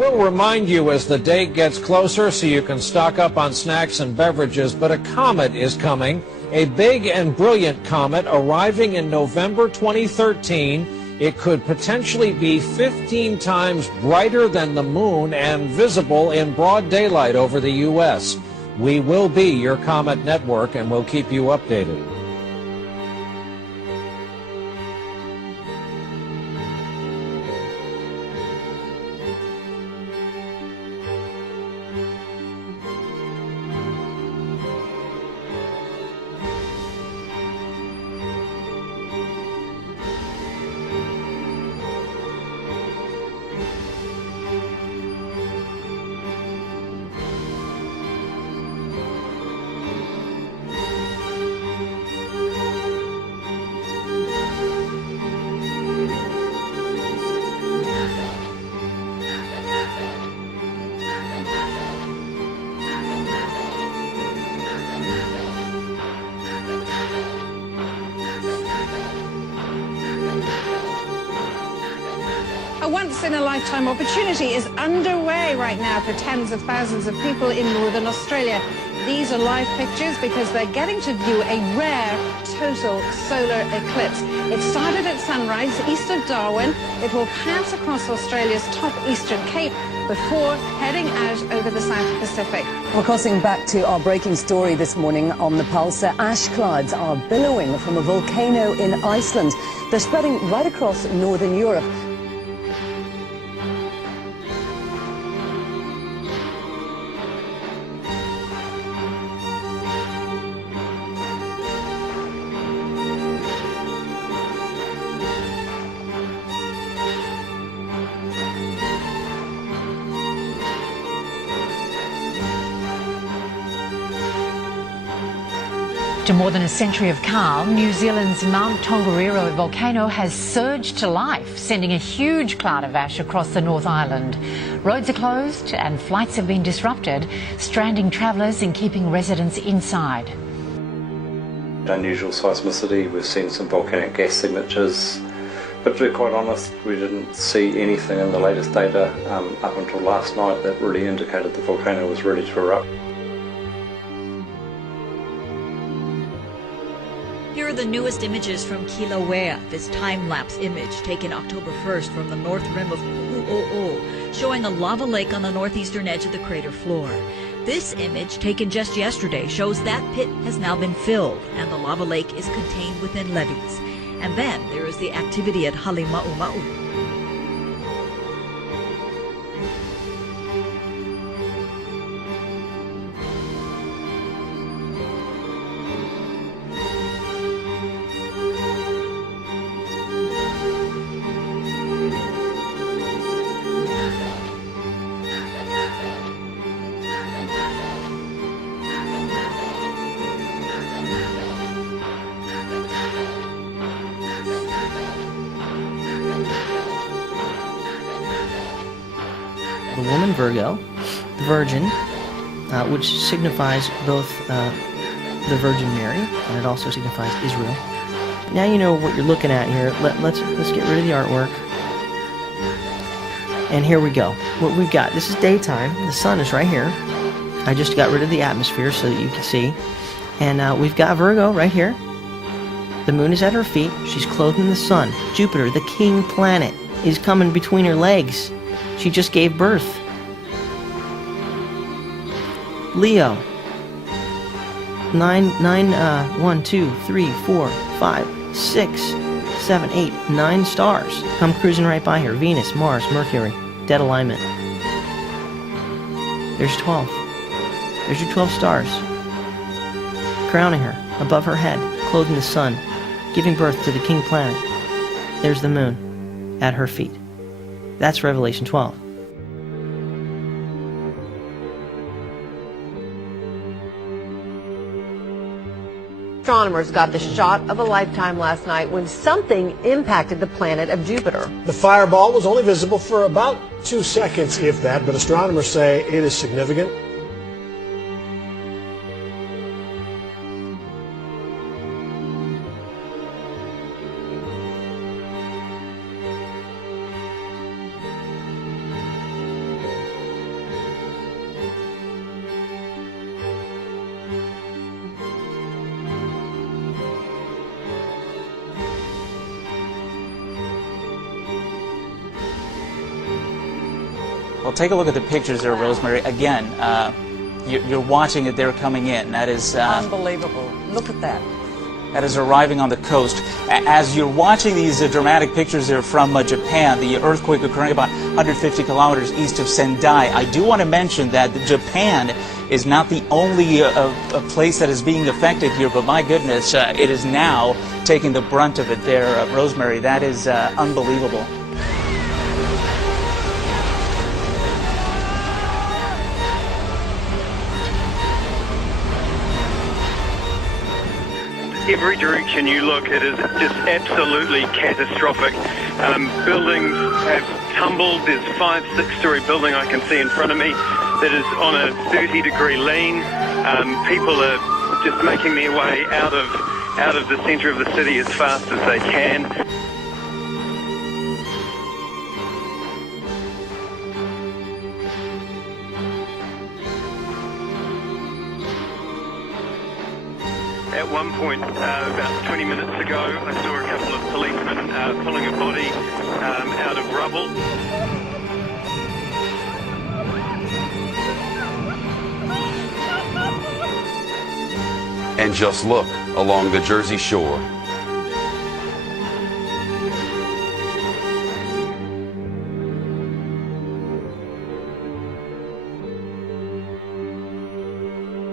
We'll remind you as the date gets closer so you can stock up on snacks and beverages, but a comet is coming. A big and brilliant comet arriving in November 2013. It could potentially be 15 times brighter than the moon and visible in broad daylight over the U.S. We will be your Comet Network, and we'll keep you updated. A once-in-a-lifetime opportunity is underway right now for tens of thousands of people in northern Australia. These are live pictures because they're getting to view a rare total solar eclipse. It started at sunrise east of Darwin. It will pass across Australia's top eastern cape before heading out over the South Pacific. We're crossing back to our breaking story this morning on the Pulse. Ash clouds are billowing from a volcano in Iceland. They're spreading right across northern Europe. After more than a century of calm, New Zealand's Mount Tongariro volcano has surged to life, sending a huge cloud of ash across the North Island. Roads are closed and flights have been disrupted, stranding travellers and keeping residents inside. Unusual seismicity, we've seen some volcanic gas signatures, but to be quite honest, we didn't see anything in the latest data up until last night that really indicated the volcano was ready to erupt. Here are the newest images from Kilauea, this time-lapse image taken October 1st from the north rim of Pu'u'o, showing a lava lake on the northeastern edge of the crater floor. This image, taken just yesterday, shows that pit has now been filled and the lava lake is contained within levees. And then there is the activity at Halima'uma'u. The woman Virgo, the Virgin, which signifies both the Virgin Mary, and it also signifies Israel. Now you know what you're looking at here. Let's get rid of the artwork. And here we go. What we've got, this is daytime. The sun is right here. I just got rid of the atmosphere so that you can see. And we've got Virgo right here. The moon is at her feet. She's clothed in the sun. Jupiter, the king planet, is coming between her legs. She just gave birth. Leo. 1, 2, 3, 4, 5, 6, 7, 8, 9 stars come cruising right by her. Venus, Mars, Mercury, dead alignment. There's 12. There's your 12 stars. Crowning her, above her head, clothed in the sun, giving birth to the king planet. There's the moon, at her feet. That's Revelation 12. Astronomers got the shot of a lifetime last night when something impacted the planet of Jupiter. The fireball was only visible for about 2 seconds, if that, but astronomers say it is significant. Well, take a look at the pictures there, Rosemary. Again, you're watching it. They're coming in. That is Unbelievable. Look at that. That is arriving on the coast. As you're watching these dramatic pictures there from Japan, the earthquake occurring about 150 kilometers east of Sendai, I do want to mention that Japan is not the only place that is being affected here, but my goodness, it is now taking the brunt of it there, Rosemary. That is unbelievable. Every direction you look, it is just absolutely catastrophic. Buildings have tumbled. There's a 5-6-story building I can see in front of me that is on a 30-degree lean. People are just making their way out of the centre of the city as fast as they can. At one point, about 20 minutes ago, I saw a couple of policemen pulling a body out of rubble. And just look along the Jersey Shore.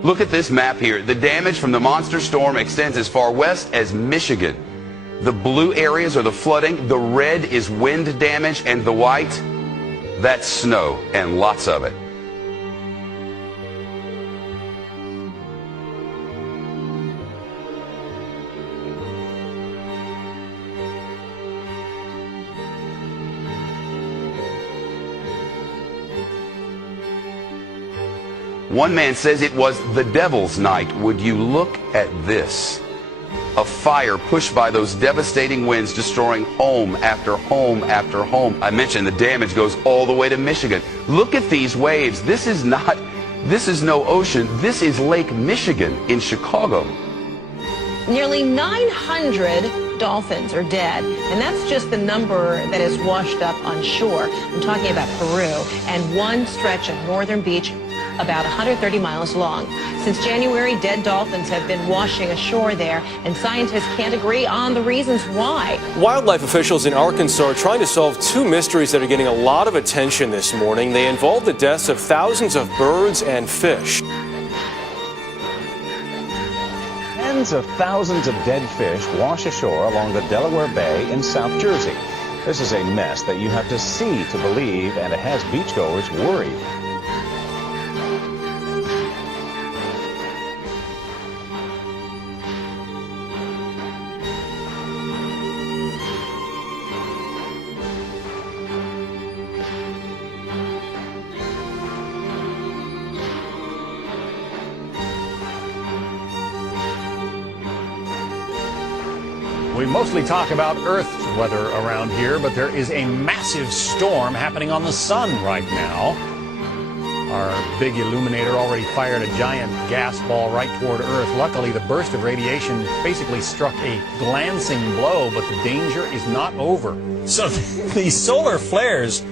Look at this map here. The damage from the monster storm extends as far west as Michigan. The blue areas are the flooding, the red is wind damage, and the white, that's snow, and lots of it. One man says it was the devil's night. Would you look at this? A fire pushed by those devastating winds, destroying home after home after home. I mentioned the damage goes all the way to Michigan. Look at these waves. This is no ocean. This is Lake Michigan in Chicago. Nearly 900 dolphins are dead, and that's just the number that is washed up on shore. I'm talking about Peru, and one stretch of northern beach about 130 miles long. Since January, dead dolphins have been washing ashore there, and scientists can't agree on the reasons why. Wildlife officials in Arkansas are trying to solve two mysteries that are getting a lot of attention this morning. They involve the deaths of thousands of birds and fish. Tens of thousands of dead fish wash ashore along the Delaware Bay in South Jersey. This is a mess that you have to see to believe, and it has beachgoers worried. We mostly talk about Earth's weather around here, but there is a massive storm happening on the sun right now. Our big illuminator already fired a giant gas ball right toward Earth. Luckily, the burst of radiation basically struck a glancing blow, but the danger is not over. So these solar flares,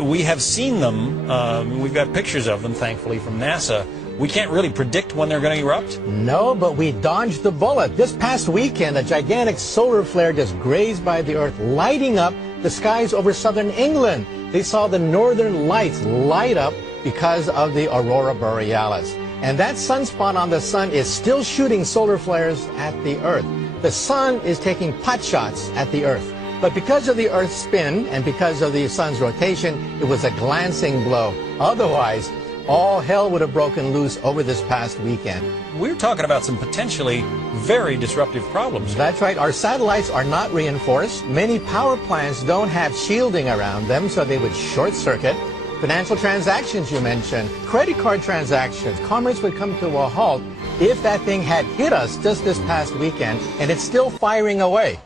we have seen them. We've got pictures of them, thankfully, from NASA. We can't really predict when they're going to erupt. No, but we dodged the bullet. This past weekend, a gigantic solar flare just grazed by the Earth, lighting up the skies over southern England. They saw the northern lights light up because of the aurora borealis. And that sunspot on the sun is still shooting solar flares at the Earth. The sun is taking pot shots at the Earth. But because of the Earth's spin and because of the sun's rotation, it was a glancing blow. Otherwise, all hell would have broken loose over this past weekend. We're talking about some potentially very disruptive problems. That's right. Our satellites are not reinforced. Many power plants don't have shielding around them, so they would short circuit. Financial transactions you mentioned, credit card transactions, commerce would come to a halt if that thing had hit us just this past weekend, and it's still firing away.